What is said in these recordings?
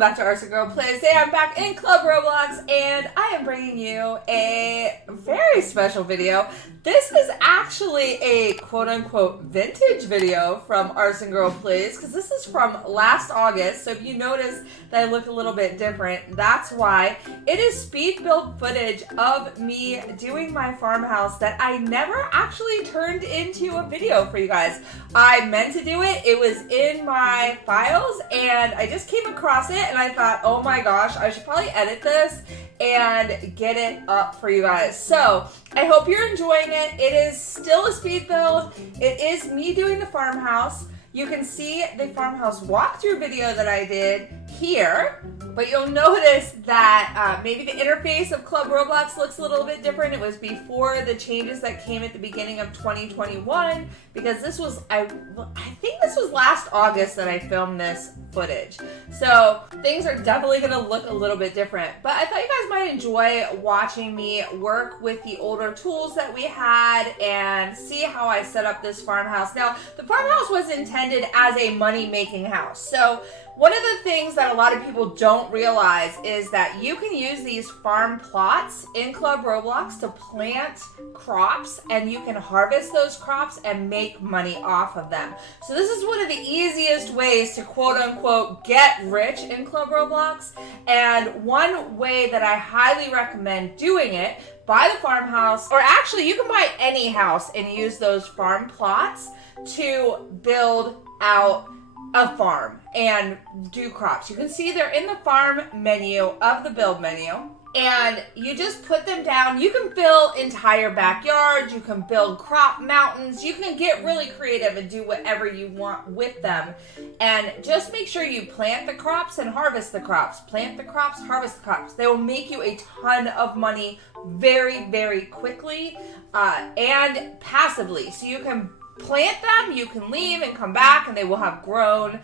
back to Arsen Girl Plays. Today I'm back in Club Roblox and I am bringing you a very special video. This is actually a quote-unquote vintage video from Arsen Girl Plays because this is from last August. So if you notice that I look a little bit different, that's why. It is speed build footage of me doing my farmhouse that I never actually turned into a video for you guys. I meant to do it. It was in my files and I just came across it and I thought, oh my gosh, I should probably edit this and get it up for you guys. So I hope you're enjoying it. It is still a speed build. It is me doing the farmhouse. You can see the farmhouse walkthrough video that I did here, but you'll notice that maybe the interface of Club Roblox looks a little bit different. It was before the changes that came at the beginning of 2021, because this was, I think this was last August that I filmed this footage. So things are definitely gonna look a little bit different, but I thought you guys might enjoy watching me work with the older tools that we had and see how I set up this farmhouse. Now, the farmhouse was intended as a money-making house. So one of the things that a lot of people don't realize is that you can use these farm plots in Club Roblox to plant crops, and you can harvest those crops and make money off of them. So this is one of the easiest ways to quote-unquote get rich in Club Roblox, and one way that I highly recommend doing it, buy the farmhouse, or actually you can buy any house and use those farm plots to build out a farm and do crops. You can see they're in the farm menu of the build menu, and you just put them down. You can fill entire backyards, you can build crop mountains, you can get really creative and do whatever you want with them. And just make sure you plant the crops and harvest the crops. Plant the crops, harvest the crops. They will make you a ton of money very, very quickly and passively. So you can plant them, you can leave and come back and they will have grown.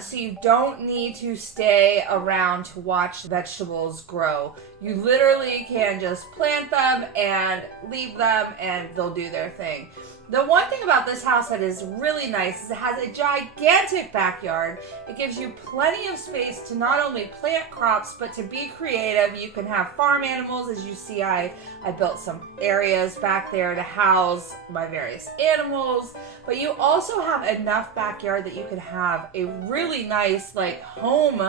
So you don't need to stay around to watch vegetables grow. You literally can just plant them and leave them and they'll do their thing. The one thing about this house that is really nice is it has a gigantic backyard. It gives you plenty of space to not only plant crops, but to be creative. You can have farm animals. As you see, I built some areas back there to house my various animals. But you also have enough backyard that you can have a really nice like home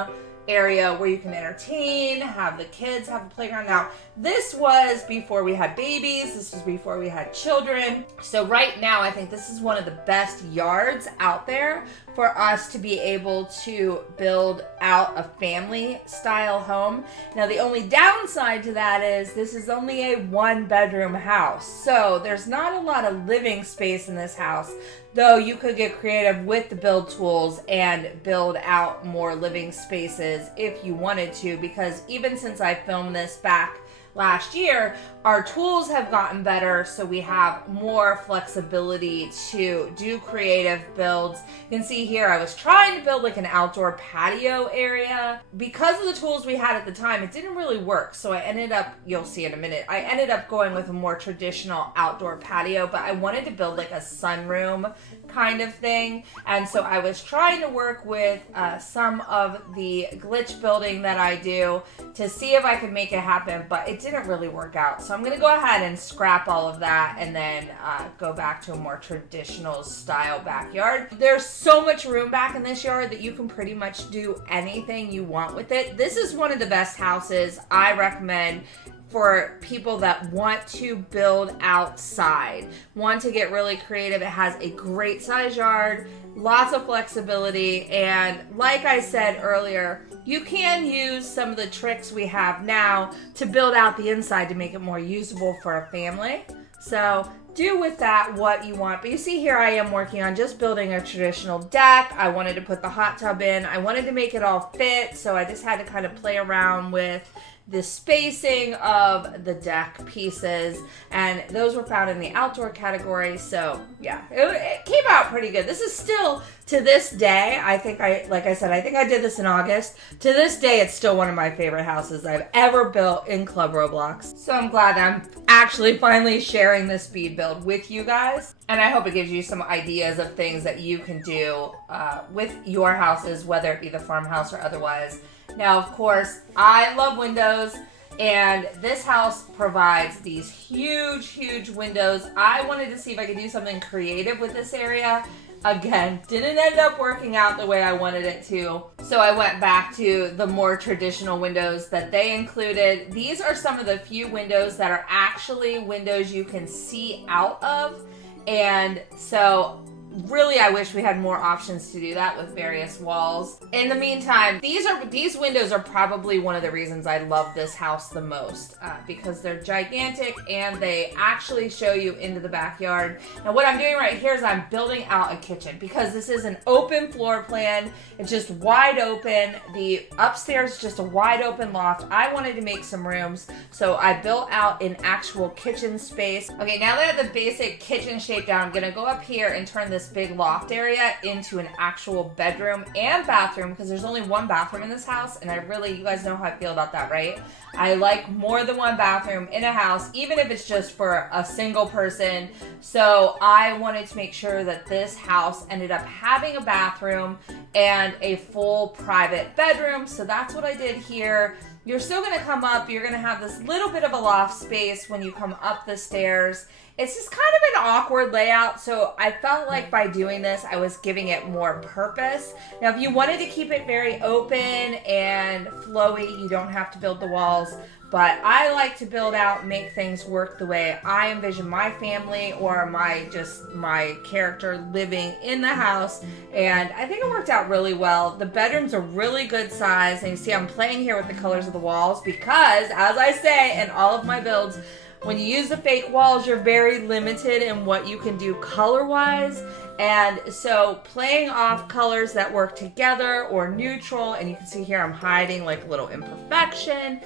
area where you can entertain, have the kids have a playground. Now, this was before we had babies, this was before we had children. So right now, I think this is one of the best yards out there for us to be able to build out a family style home. Now, the only downside to that is this is only a 1-bedroom house. So there's not a lot of living space in this house, though you could get creative with the build tools and build out more living spaces if you wanted to, because even since I filmed this back last year, our tools have gotten better, so we have more flexibility to do creative builds. You can see here I was trying to build like an outdoor patio area. Because of the tools we had at the time, it didn't really work, so I ended up, you'll see in a minute, I ended up going with a more traditional outdoor patio, but I wanted to build like a sunroom kind of thing, and so I was trying to work with some of the glitch building that I do to see if I could make it happen, but it didn't really work out. So I'm going to go ahead and scrap all of that and then go back to a more traditional style backyard. There's so much room back in this yard that you can pretty much do anything you want with it. This is one of the best houses I recommend for people that want to build outside, want to get really creative. It has a great size yard, lots of flexibility, and like I said earlier, you can use some of the tricks we have now to build out the inside to make it more usable for a family. So do with that what you want. But you see here I am working on just building a traditional deck. I wanted to put the hot tub in. I wanted to make it all fit, so I just had to kind of play around with the spacing of the deck pieces, and those were found in the outdoor category. So yeah, it came out pretty good. This is still, to this day, like I said, I think I did this in August. To this day, it's still one of my favorite houses I've ever built in Club Roblox. So I'm glad that I'm actually finally sharing this speed build with you guys. And I hope it gives you some ideas of things that you can do with your houses, whether it be the farmhouse or otherwise, Now, of course, I love windows, and this house provides these huge, huge windows. I wanted to see if I could do something creative with this area. Again, didn't end up working out the way I wanted it to. So I went back to the more traditional windows that they included. These are some of the few windows that are actually windows you can see out of. And so really, I wish we had more options to do that with various walls. In the meantime, these windows are probably one of the reasons I love this house the most, because they're gigantic and they actually show you into the backyard. Now, what I'm doing right here is I'm building out a kitchen because this is an open floor plan. It's just wide open. The upstairs is just a wide open loft. I wanted to make some rooms, so I built out an actual kitchen space. Okay, now that I have the basic kitchen shape down, I'm gonna go up here and turn this big loft area into an actual bedroom and bathroom, because there's only one bathroom in this house, and you guys know how I feel about that, right? I like more than one bathroom in a house, even if it's just for a single person. So I wanted to make sure that this house ended up having a bathroom and a full private bedroom. So that's what I did here. You're still going to come up. You're going to have this little bit of a loft space when you come up the stairs. It's just kind of an awkward layout, so I felt like by doing this, I was giving it more purpose. Now, if you wanted to keep it very open and flowy, you don't have to build the walls, but I like to build out, make things work the way I envision my family or my character living in the house, and I think it worked out really well. The bedroom's a really good size, and you see I'm playing here with the colors of the walls because, as I say in all of my builds, when you use the fake walls, you're very limited in what you can do color-wise. And so playing off colors that work together or neutral, and you can see here I'm hiding like a little imperfection,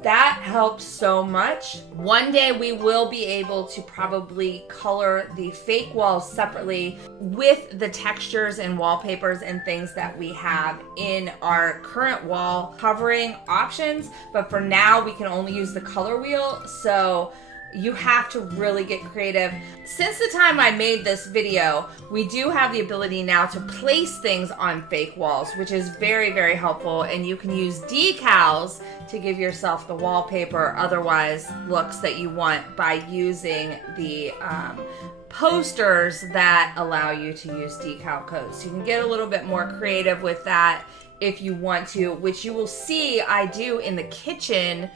that helps so much. One day we will be able to probably color the fake walls separately with the textures and wallpapers and things that we have in our current wall covering options. But for now, we can only use the color wheel. So you have to really get creative. Since the time I made this video, we do have the ability now to place things on fake walls, which is very, very helpful. And you can use decals to give yourself the wallpaper, otherwise looks that you want by using the posters that allow you to use decal codes. So you can get a little bit more creative with that if you want to, which you will see I do in the kitchen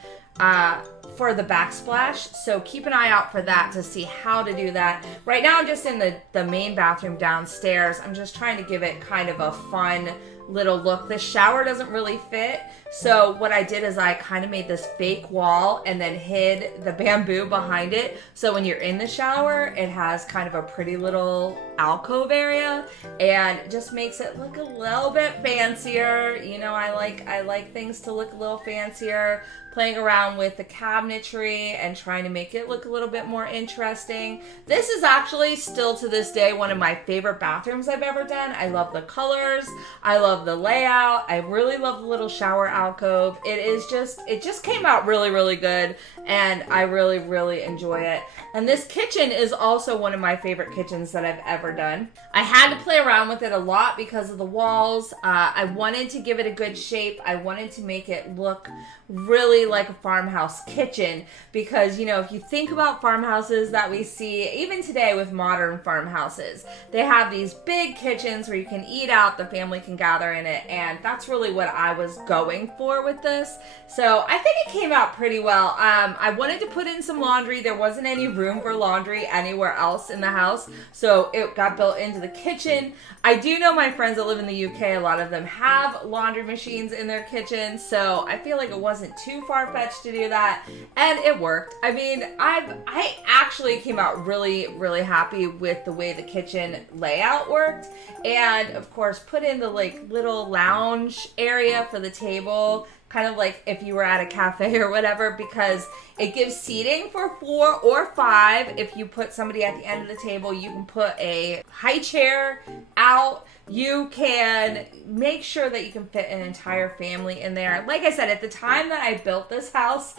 for the backsplash. So keep an eye out for that to see how to do that. Right now I'm just in the main bathroom downstairs. I'm just trying to give it kind of a fun little look. The shower doesn't really fit. So what I did is I kind of made this fake wall and then hid the bamboo behind it. So when you're in the shower, it has kind of a pretty little alcove area and just makes it look a little bit fancier. You know, I like things to look a little fancier. Playing around with the cabinetry and trying to make it look a little bit more interesting. This is actually still to this day one of my favorite bathrooms I've ever done. I love the colors. I love the layout. I really love the little shower alcove. It just came out really, really good, and I really, really enjoy it. And this kitchen is also one of my favorite kitchens that I've ever done. I had to play around with it a lot because of the walls. I wanted to give it a good shape. I wanted to make it look really like a farmhouse kitchen because, you know, if you think about farmhouses that we see even today with modern farmhouses, they have these big kitchens where you can eat out, the family can gather in it, and that's really what I was going for with this. So I think it came out pretty well. I wanted to put in some laundry. There wasn't any room for laundry anywhere else in the house, so it got built into the kitchen. I do know my friends that live in the UK, a lot of them have laundry machines in their kitchen, so I feel like it wasn't too far-fetched to do that, and it worked. I mean, I actually came out really, really happy with the way the kitchen layout worked, and of course put in the like little lounge area for the table. kind of like if you were at a cafe or whatever, because it gives seating for 4 or 5. If you put somebody at the end of the table, you can put a high chair out. You can make sure that you can fit an entire family in there. Like I said, at the time that I built this house,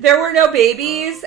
there were no babies.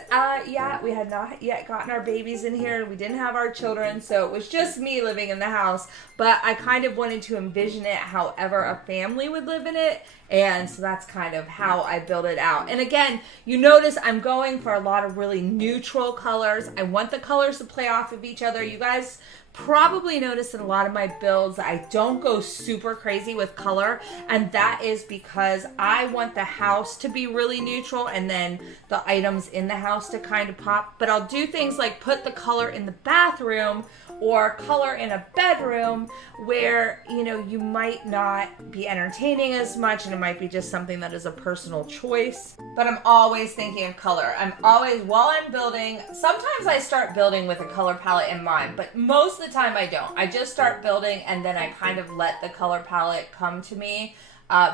We had not yet gotten our babies in here. We didn't have our children, so it was just me living in the house. But I kind of wanted to envision it however a family would live in it. And so that's kind of how I built it out. And again, you notice I'm going for a lot of really neutral colors. I want the colors to play off of each other. You guys probably noticed in a lot of my builds I don't go super crazy with color, and that is because I want the house to be really neutral and then the items in the house to kind of pop. But I'll do things like put the color in the bathroom or color in a bedroom where, you know, you might not be entertaining as much and it might be just something that is a personal choice. But I'm always thinking of color. I'm always, while I'm building, sometimes I start building with a color palette in mind, but most of the time I don't. I just start building and then I kind of let the color palette come to me.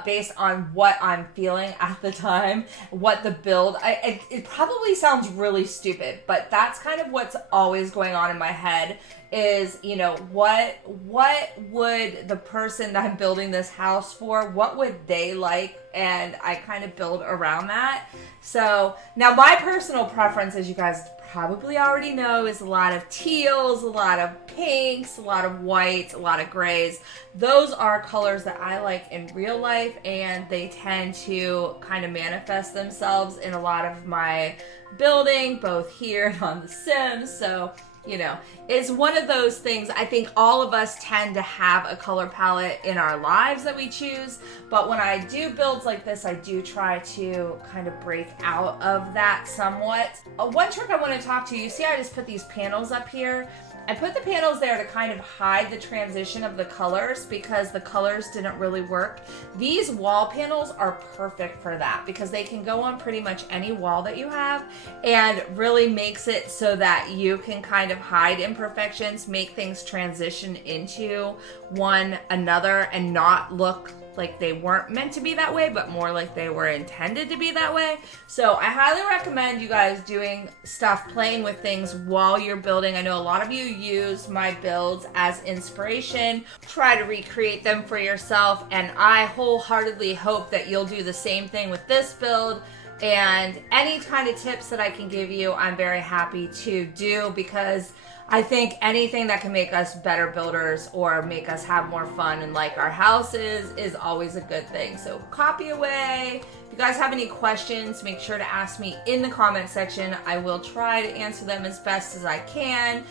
Based on what I'm feeling at the time, what the build, it probably sounds really stupid, but that's kind of what's always going on in my head is, you know, what would the person that I'm building this house for, what would they like? And I kind of build around that. So now my personal preference, as you guys probably already know, is a lot of teals, a lot of pinks, a lot of whites, a lot of grays. Those are colors that I like in real life, and they tend to kind of manifest themselves in a lot of my building, both here and on The Sims. So, you know, it's one of those things. I think all of us tend to have a color palette in our lives that we choose, but when I do builds like this, I do try to kind of break out of that somewhat. One trick I want to talk to you, see I just put these panels up here? I put the panels there to kind of hide the transition of the colors because the colors didn't really work. These wall panels are perfect for that because they can go on pretty much any wall that you have and really makes it so that you can kind of hide imperfections, make things transition into one another and not look like they weren't meant to be that way, but more like they were intended to be that way. So I highly recommend you guys doing stuff, playing with things while you're building. I know a lot of you use my builds as inspiration, try to recreate them for yourself, and I wholeheartedly hope that you'll do the same thing with this build. And any kind of tips that I can give you, I'm very happy to do because I think anything that can make us better builders or make us have more fun and like our houses is always a good thing. So copy away. If you guys have any questions, make sure to ask me in the comment section. I will try to answer them as best as I can.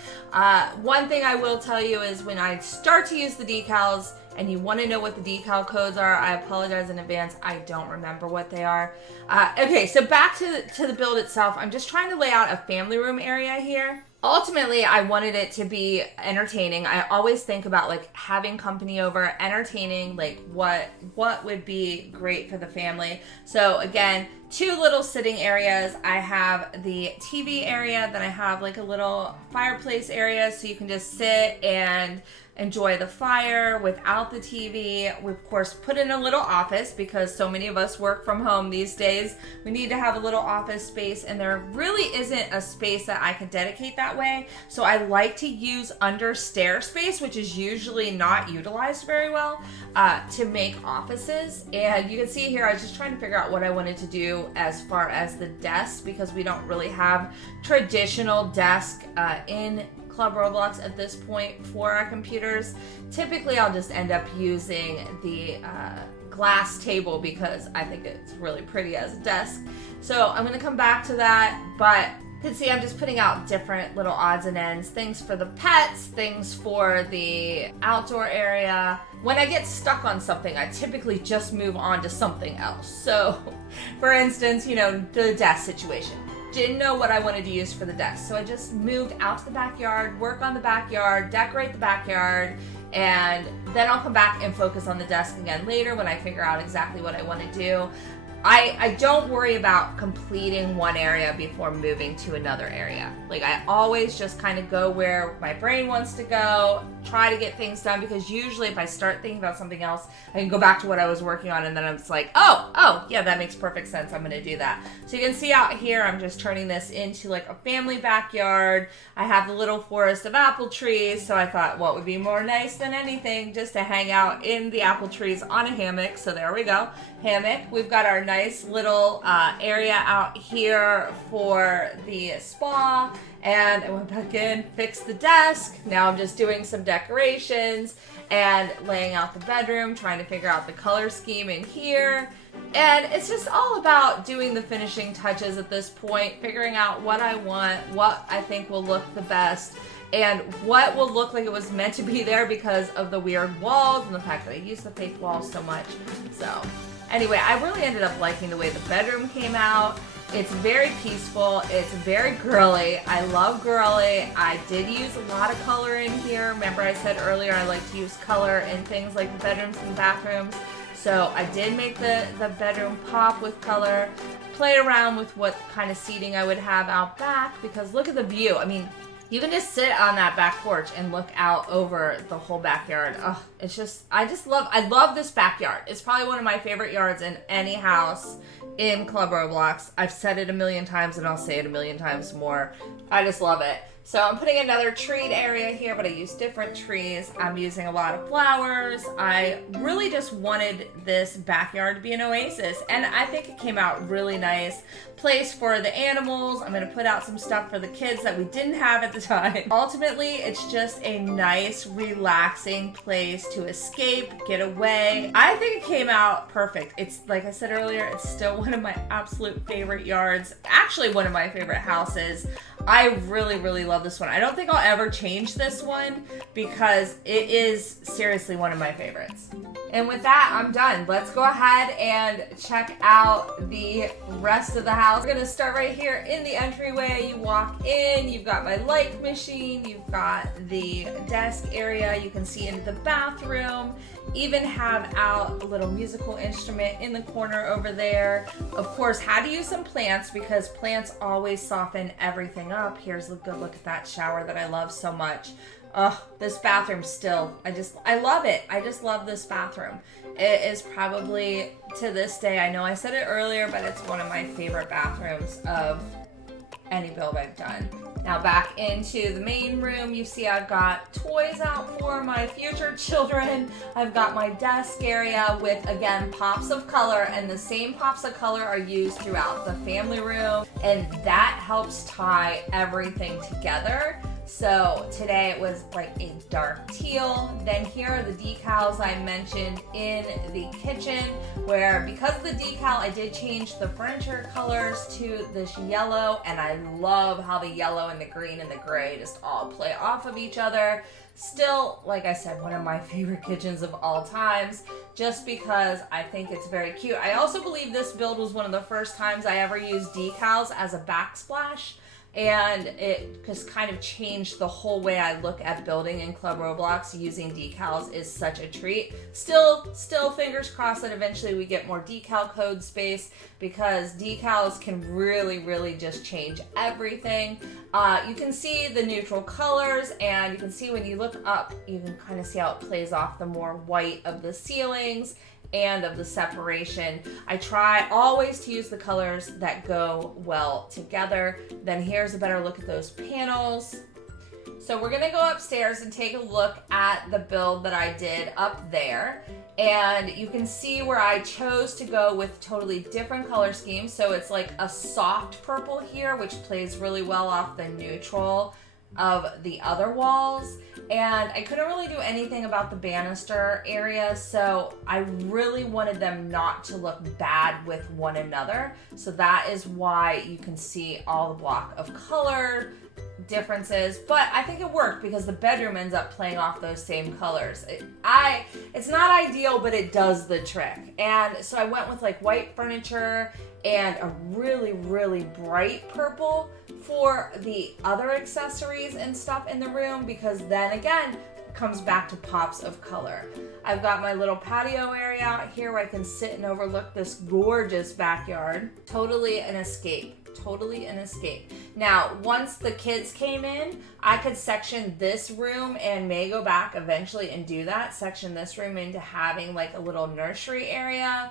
One thing I will tell you is when I start to use the decals, and you want to know what the decal codes are, I apologize in advance. I don't remember what they are. Okay, so back to the build itself. I'm just trying to lay out a family room area here. Ultimately, I wanted it to be entertaining. I always think about like having company over, entertaining, like what would be great for the family. So again, 2 little sitting areas. I have the TV area, then I have like a little fireplace area so you can just sit and enjoy the fire without the TV. We of course put in a little office because so many of us work from home these days. We need to have a little office space and there really isn't a space that I can dedicate that way. So I like to use under stair space, which is usually not utilized very well, to make offices. And you can see here, I was just trying to figure out what I wanted to do as far as the desk because we don't really have traditional desk in Club Roblox at this point for our computers. Typically I'll just end up using the glass table because I think it's really pretty as a desk. So I'm going to come back to that, but you can see I'm just putting out different little odds and ends, things for the pets, things for the outdoor area. When I get stuck on something, I typically just move on to something else. So for instance, you know, the desk situation. Didn't know what I wanted to use for the desk. So I just moved out to the backyard, work on the backyard, decorate the backyard, and then I'll come back and focus on the desk again later when I figure out exactly what I want to do. I don't worry about completing one area before moving to another area. Like, I always just kind of go where my brain wants to go, try to get things done, because usually if I start thinking about something else, I can go back to what I was working on, and then I'm just like, oh, yeah, that makes perfect sense. I'm going to do that. So you can see out here, I'm just turning this into like a family backyard. I have the little forest of apple trees, so I thought what would be more nice than anything just to hang out in the apple trees on a hammock. So there we go, hammock. We've got our nice little area out here for the spa, and I went back in, fixed the desk. Now I'm just doing some decorations and laying out the bedroom, trying to figure out the color scheme in here. And it's just all about doing the finishing touches at this point, figuring out what I want, what I think will look the best, and what will look like it was meant to be there because of the weird walls and the fact that I used the fake walls so much. So anyway, I really ended up liking the way the bedroom came out. It's very peaceful. It's very girly. I love girly. I did use a lot of color in here. Remember I said earlier I like to use color in things like the bedrooms and bathrooms. So I did make the bedroom pop with color, play around with what kind of seating I would have out back, because look at the view. I mean, you can just sit on that back porch and look out over the whole backyard. Oh, it's just, I love this backyard. It's probably one of my favorite yards in any house in Club Roblox. I've said it a million times and I'll say it a million times more. I just love it. So I'm putting another treat area here, but I use different trees. I'm using a lot of flowers. I really just wanted this backyard to be an oasis, and I think it came out really nice. Place for the animals. I'm going to put out some stuff for the kids that we didn't have at the time. Ultimately, it's just a nice, relaxing place to escape, get away. I think it came out perfect. It's, like I said earlier, it's still one of my absolute favorite yards. Actually, one of my favorite houses. I really, really love this one. I don't think I'll ever change this one because it is seriously one of my favorites. And with that, I'm done. Let's go ahead and check out the rest of the house. We're gonna start right here in the entryway. You walk in, you've got my light machine, you've got the desk area, you can see into the bathroom, even have out a little musical instrument in the corner over there. Of course, had to use some plants because plants always soften everything up. Here's a good look at that shower that I love so much. Oh, this bathroom still, I love it. I just love this bathroom. It is probably, to this day, I know I said it earlier, but it's one of my favorite bathrooms of any build I've done. Now back into the main room, you see I've got toys out for my future children. I've got my desk area with, again, pops of color, and the same pops of color are used throughout the family room, and that helps tie everything together. So today it was like a dark teal. Then here are the decals I mentioned in the kitchen, where because of the decal, I did change the furniture colors to this yellow, and I love how the yellow and the green and the gray just all play off of each other. Still, like I said, one of my favorite kitchens of all times, just because I think it's very cute. I also believe this build was one of the first times I ever used decals as a backsplash. And it just kind of changed the whole way I look at building in Club Roblox. Using decals is such a treat. Still fingers crossed that eventually we get more decal code space, because decals can really, really just change everything. You can see the neutral colors, and you can see when you look up, you can kind of see how it plays off the more white of the ceilings and of the separation. I try always to use the colors that go well together. Then here's a better look at those panels. So we're gonna go upstairs and take a look at the build that I did up there. And you can see where I chose to go with totally different color schemes. So it's like a soft purple here, which plays really well off the neutral of the other walls, and I couldn't really do anything about the banister area, so I really wanted them not to look bad with one another. So that is why you can see all the block of color differences, but I think it worked because the bedroom ends up playing off those same colors. It's not ideal, but it does the trick. And so I went with like white furniture and a really, really bright purple for the other accessories and stuff in the room, because then again, comes back to pops of color. I've got my little patio area out here where I can sit and overlook this gorgeous backyard. Totally an escape. Totally an escape. Now, once the kids came in, I could section this room and may go back eventually and do that. Section this room into having like a little nursery area.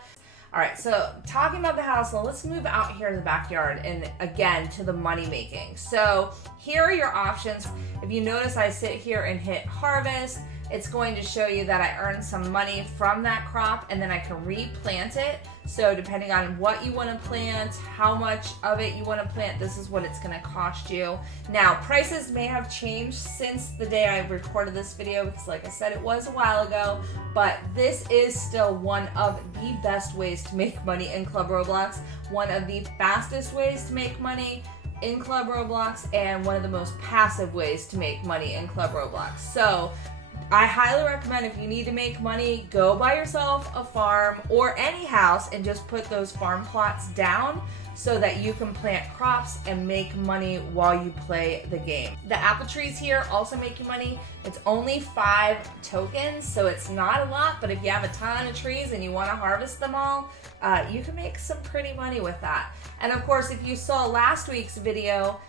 All right, so talking about the house, well, let's move out here to the backyard and again to the money making. So here are your options. If you notice, I sit here and hit harvest. It's going to show you that I earned some money from that crop and then I can replant it. So depending on what you want to plant, how much of it you want to plant, this is what it's going to cost you. Now, prices may have changed since the day I recorded this video because like I said, it was a while ago, but this is still one of the best ways to make money in Club Roblox, one of the fastest ways to make money in Club Roblox, and one of the most passive ways to make money in Club Roblox. So I highly recommend if you need to make money, go buy yourself a farm or any house and just put those farm plots down so that you can plant crops and make money while you play the game. The apple trees here also make you money. It's only 5 tokens, so it's not a lot, but if you have a ton of trees and you want to harvest them all, you can make some pretty money with that. And of course, if you saw last week's video,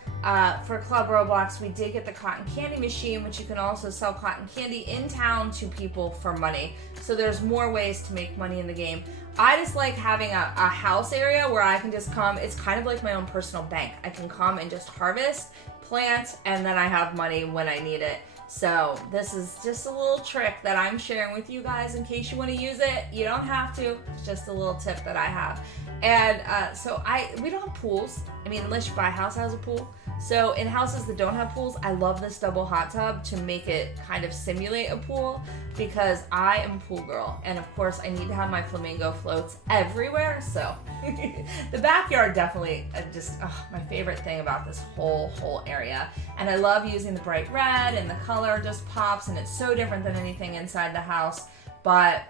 for Club Roblox, we did get the cotton candy machine, which you can also sell cotton candy in town to people for money. So there's more ways to make money in the game. I just like having a house area where I can just come. It's kind of like my own personal bank. I can come and just harvest, plant, and then I have money when I need it. So this is just a little trick that I'm sharing with you guys in case you want to use it. You don't have to. It's just a little tip that I have. And we don't have pools. I mean, unless you buy a house that has a pool. So in houses that don't have pools, I love this double hot tub to make it kind of simulate a pool because I am a pool girl. And of course, I need to have my flamingo floats everywhere. So the backyard definitely my favorite thing about this whole area. And I love using the bright red and the color just pops and it's so different than anything inside the house. But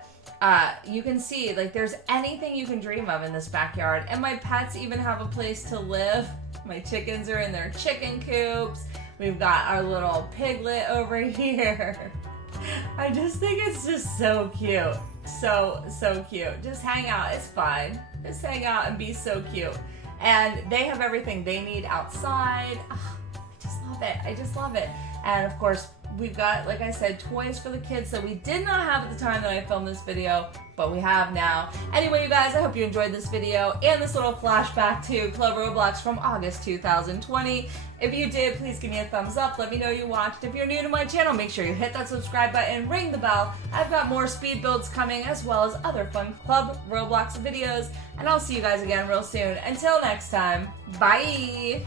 you can see like there's anything you can dream of in this backyard. And my pets even have a place to live. My chickens are in their chicken coops. We've got our little piglet over here. I just think it's just so cute. So cute. Just hang out. It's fine. Just hang out and be so cute. And they have everything they need outside. Oh, I just love it. I just love it. And of course, we've got, like I said, toys for the kids that we did not have at the time that I filmed this video, but we have now. Anyway, you guys, I hope you enjoyed this video and this little flashback to Club Roblox from August 2020. If you did, please give me a thumbs up. Let me know you watched. If you're new to my channel, make sure you hit that subscribe button, ring the bell. I've got more speed builds coming as well as other fun Club Roblox videos. And I'll see you guys again real soon. Until next time, bye!